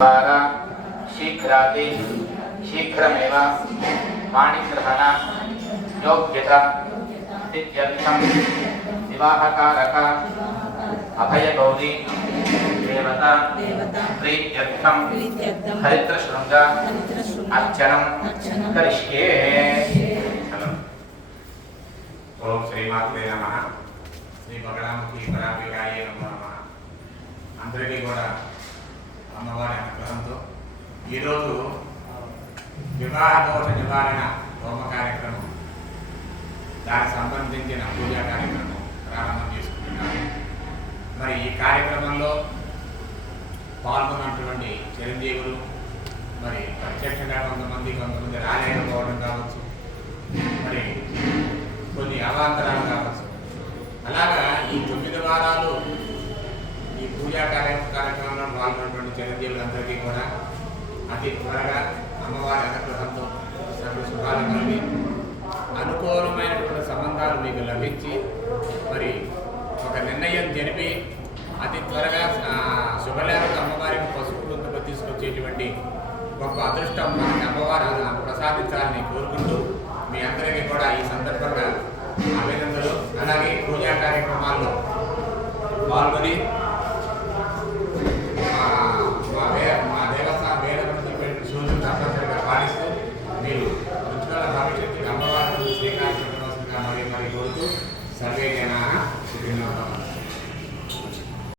द्वारा शीघ्राति शीघ्रमेव वाणिग्रहण योग्यता सिद्ध्यर्थं विवाहकारक अभयगौरी देवता प्रीत्यर्थं हरिद्रशृंग अर्चनं करिष्ये। ओम श्रीमात्रे नमः। श्री बगड़ामुखी परांबिकाय नमः। अंदरिकी కూడా అమ్మవారి అనుగ్రహంతో ఈరోజు వివాహ దోష నివారణ హోమ కార్యక్రమం, దానికి సంబంధించిన పూజా కార్యక్రమం ప్రారంభం చేసుకుంటున్నాము. మరి ఈ కార్యక్రమంలో పాల్గొన్నటువంటి చిరంజీవులు మరి ప్రత్యక్షంగా కొంతమంది రాలేకపోవడం కావచ్చు, మరి కొన్ని అవాంతరాలు కావచ్చు. అలాగా ఈ 9 వారాలు ఈ పూజా కార్యక్రమంలో పాల్గొన్నటువంటి చిరంజీవులందరికీ కూడా అతి త్వరగా అమ్మవారి అనుగ్రహంతో సకల శుభాలు కలిగి అనుకూలమైనటువంటి సంబంధాలు మీకు లభించి మరి ఒక నిర్ణయం జరిపి అతి త్వరగా శుభలేఖకు అమ్మవారికి పసుపు తీసుకొచ్చేటువంటి గొప్ప అదృష్టం మనకి అమ్మవారు ప్రసాదించాలని కోరుకుంటూ